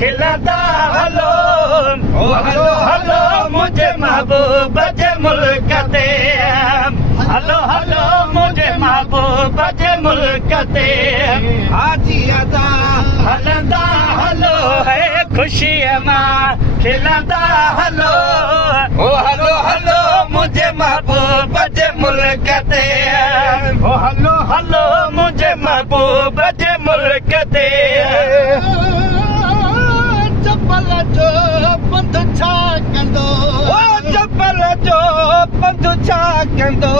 खिलंदा हलो ओ hello hello मुझे महबूब जे मुल्क ते हलो हलो मुझे महबूब जे मुल्क ते हाजी अदा हलंदा हलो है खुशी मां खिलंदा हलो ओ हलो हलो मुझे महबूब जे मुल्क ते ओ हलो हलो मुझे महबूब जे मुल्क ते चपल जो पंध छा कंदो ओ चपल जो पंध छा कंदो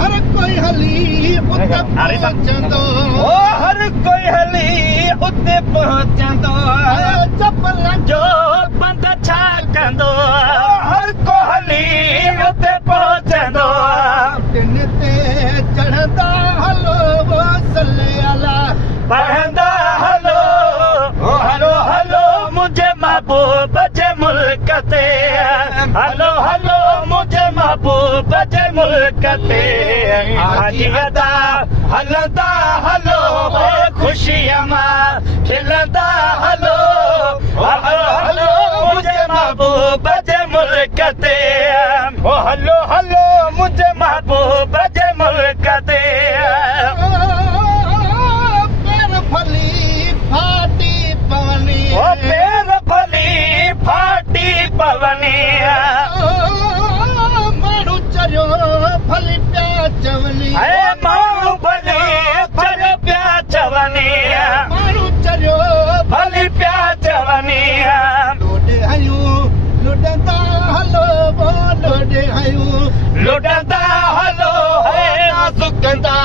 हर कोई हली उते पहुंचंदो ओ हर कोई हली उते पहुंचंदो चपल जो पंध छा कंदो हर को हली उते पहुंचंदो दिन ते चढ़ंदा हलो वो सल्ले अला पढ़ंदा हलो ओ हलो हलो मुझे महबूब जे मुल्क ते हलो हलो मुझे महबूब जे मुल्क ते हाजी अदा हलंदा हलो खुशी मां खिलंदा हलो हलो हलो मुझे महबूब जे मुल्क ते ओ हलो हलो मुझे महबूब जे मुल्क ते फली फाटी पवनी ओ पेर फली फाटी पवनी माण्हू चरियो फली पिया चवनी माण्हू भली चरियो पिया चवनी माण्हू चरियो फली पिया चवनी लोॾे हयूं लुॾंदा हलो वो लोॾे हयूं लुॾंदा हलो है नाज़ुकंदा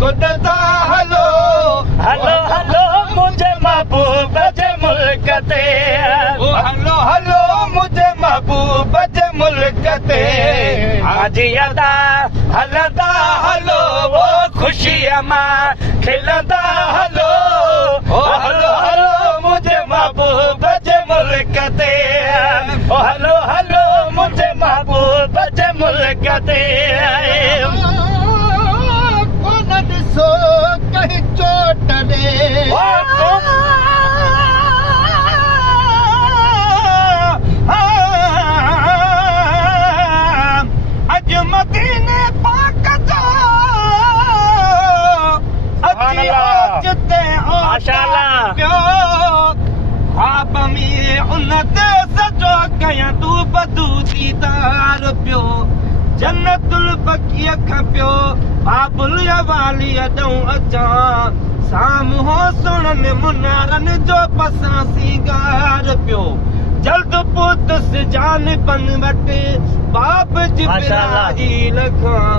गुॾंदा हलो हलो हलो मुझे महबूब जे मुल्क ते हलो हलो मुझे महबूब जे मुल्क ते हाजी अदा हलंदा हलो वो खुशी मां खिलंदा हलो हलो हलो मुझे महबूब जे मुल्क ते हलो हलो मुझे महबूब जे मुल्क ते कोन ॾिसो कहीं चोट ॾे अज मदीने पाक जो माशाअल्लाह पियो ख्वाब में उन ते सजो कयां तू बदू दीदार पियो जन्नतुल बकीअ खां पियो बाबुल वाली अॾऊं अचां साम्हूं सुणनि मुनारनि जो पसां सिंगार पियो जल्द पुतुस जानबन वटि बाब जिब्राईल खां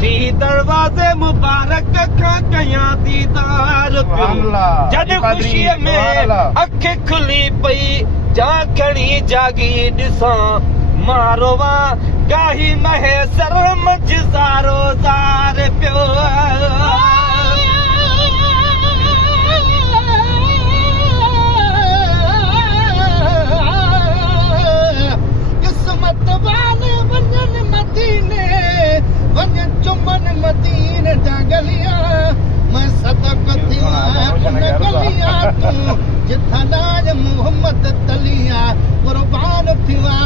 ॿी दरवाज़े मुबारक खां कयां दीदार पियो जॾहिं ख़ुशीअ में अख खुली पई जा खणी जागी ॾिसां मारोवा गाही महसर मझसारो ज़ार पियो किस्मत वाले वञनि मदीने वञनि चुमन मदीने जा गलियां मैं सदक़त थिया उन गलियां तूं जिथां नाज मोहम्मद तलिया कुर्बान थिया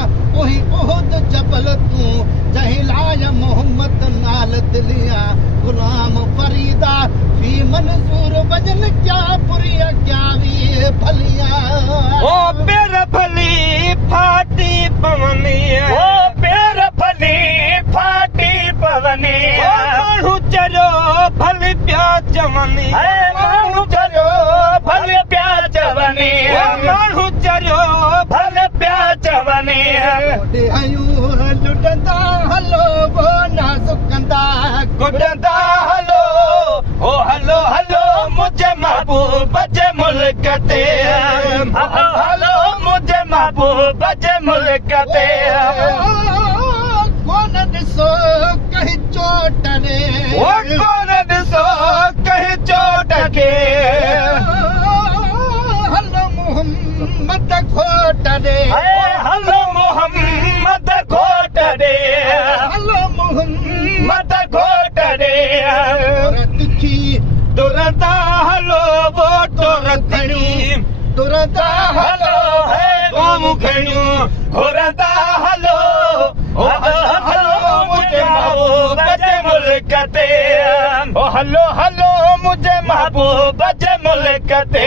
ओही उहुद जबल तूं जंहिं लाइ मोहम्मद नाल दिलिया गुलाम फरीदा फी मंसूर वजन क्या पुरिया क्या वी भलिया ओ पेर भली फाटी पवनी ओ पेर भली फाटी पवनी माण्हू चरियो भली पिया चवनी माण्हू चरियो भली पिया चवनी माण्हू चरियो भली पिया चवनी लुटंदा हलो वो नाज़ुकंदा गुॾंदा हलो ओ हलो हलो मुझे महबूब जे मुल्क ते हलो हलो मुझे महबूब जे मुल्क ते कोन ॾिसो कहीं चोट ॾे ओ कोन ॾिसो कहीं चोट खे हलो मोहम्मद घोट ॾे हलो मोहम्मद घोट ॾे हलो मोहम्मद घोट ॾे दुरंदा हलो वो तुर खणी तुर हलंदा हलो है क़ौम खणियूं घुरंदा हलो हलो हलो मुंहिंजे महबूब जे मुल्क ते हलो हलो मुंहिंजे महबूब जे मुल्क ते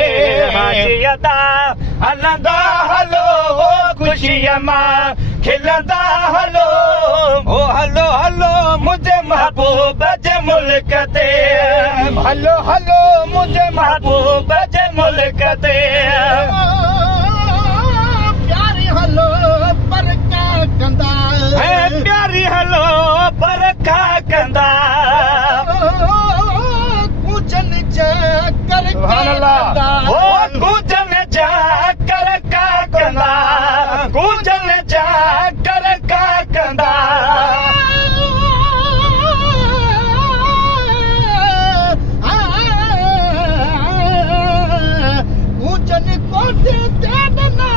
हाजी अदा हलंदा हलो ख़ुशीअ मां खिलंदा हलो हलो हलो मुंहिंजे महबूब जे मुल्क ते हलो हलो मुंहिंजे महबूब जे मुल्क ते प्यारी हलो बरका कंदा प्यारी हलो बरका कंदा कुजन जा कर कंदा कुजन जा कर कंदा कुजन जा कर कंदा कुजन कोठे देना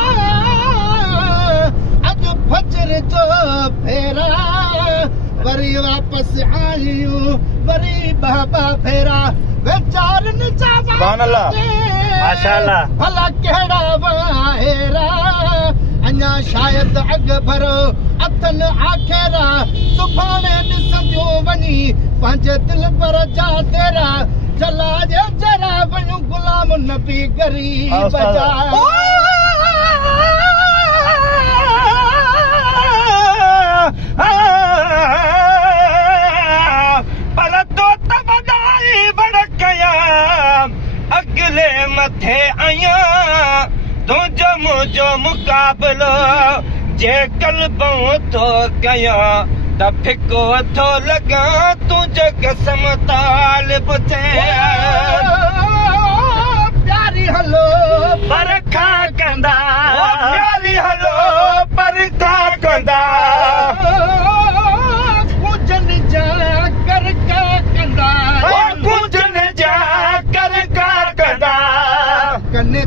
अज फजर जो फेरा वरी वापस आयूं वरी बाबा फेरा वेचारन सुभान अल्लाह माशाअल्लाह भला केड़ा वाहेरा अञा शायद अग भरो अथन आखेरा सुभाणे ॾिसंदियूं वञी पंहिंजे दिल पर जा तेरा जला जे जरा वञूं गुलाम नबी गरीब जा पर तो तबदाई बड़कया अगले मथे आया तुझो मुझो मुकाबलो जे कल्बों तो कया त फिको थो लगा तुझो कसम तालिब थे प्यारी हलो बरखा कंदा प्यारी हलो बरखा कंदा कुजन जा कर का कंदा कुजन जा कर का कंदा कने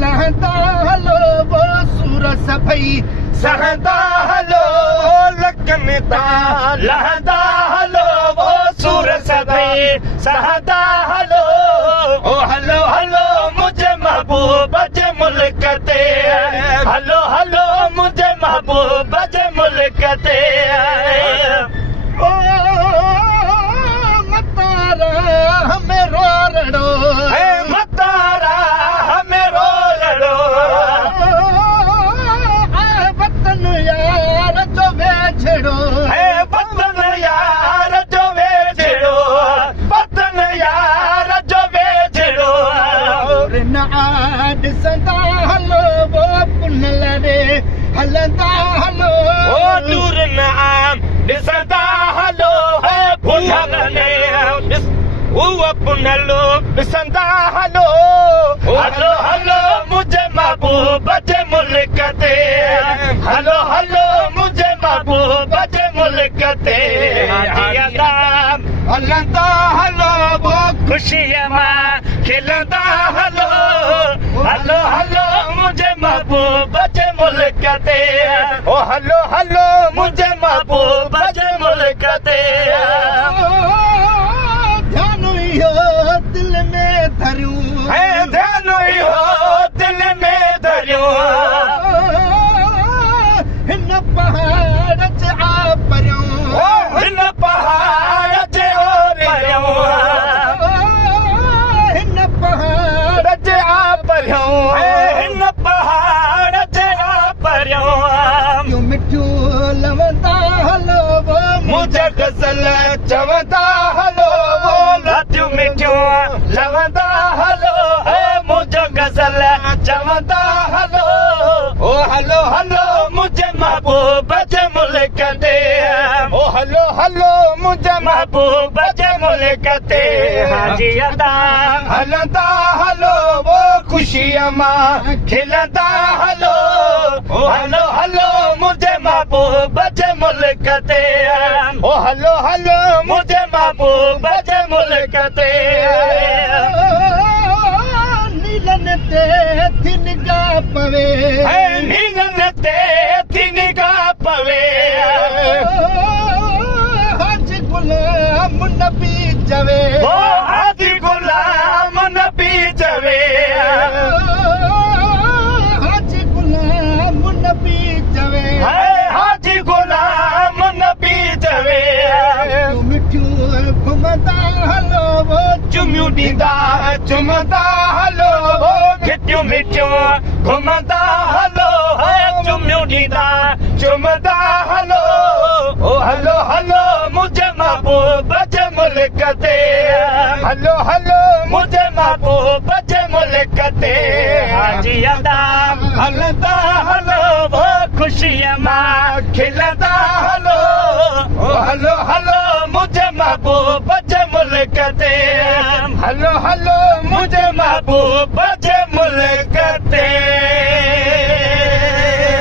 लहंदा हलो वो सूरस भई सहंदा हलो लकन लहंदा हलो वो सूरस भई सहंदा हलो हलो हलो मुझे महबूब जे मुल्क ते हलो हलो मुझे महबूब जे मुल्क ते मतारा हमें रोलड़ो मतारा हमें रोलड़ो वतन यार जो वेझड़ो वतन यार जो वेझड़ो वतन यार जो वेझड़ो नाट सदा हलो वो पुनल रे हलंदा हलो दूर नाम ॾिसंदा हलो है पुनल रे उहो पुनलो ॾिसंदा हलो हलो हलो मुंहिंजे महबूब जे मुल्क ते हलो हलो मुंहिंजे महबूब जे मुल्क ते हलंदा हलो वो ख़ुशीअ मां खिलंदा हलो हलो हलो मुंहिंजे महबूब जे मुल्क ते हलो हलो मुंहिंजे महबूब जे मुल्क ते ध्यान इहो दिल में धरियूं ध्यान इहो दिल में धरियूं हिन पहाड़ जे आ परियूं हिन पहाड़ जे परियूं हिन पहाड़ जे आ परियूं हिन पहाड़ जे आ परियूं मिठियूं लवंदा हलो मुंहिंजे गज़ल चवंदा हलो लतियूं मिठियूं लवंदा हलो मुंहिंजो गज़ल चवंदा हलो हलो हलो मुंहिंजे महबूब जे मुल्क ते हलो हलो मुंहिंजे महबूब जे मुल्क ते हाजी अदा हलंदा हलो वो ख़ुशीअ मां खिलंदा हलो हलो हलो मुंहिंजे महबूब जे मुल्क ते हलो हलो मुंहिंजे महबूब जे मुल्क ते नीलन ते थी निगाह पवे नीलन ते थी निगाह पवे हाजी गुलाम नबी जवे हाजी गुलाम नबी जवे ॾींदा चुमंदा हलो खिटियूं मिठियूं घुमंदा हलो चुमियूं ॾींदा चुमंदा हलो ओ हलो हलो मुंहिंजे महबूब जे मुल्क ते हलो हलो मुंहिंजे महबूब जे मुल्क ते हाजी अदा हलंदा हलो वो ख़ुशीअ मां खिलंदा हलो ओ हलो हलो मुंहिंजे महबूब जे मुल्क ते हलो हलो मुंहिंजे महबूब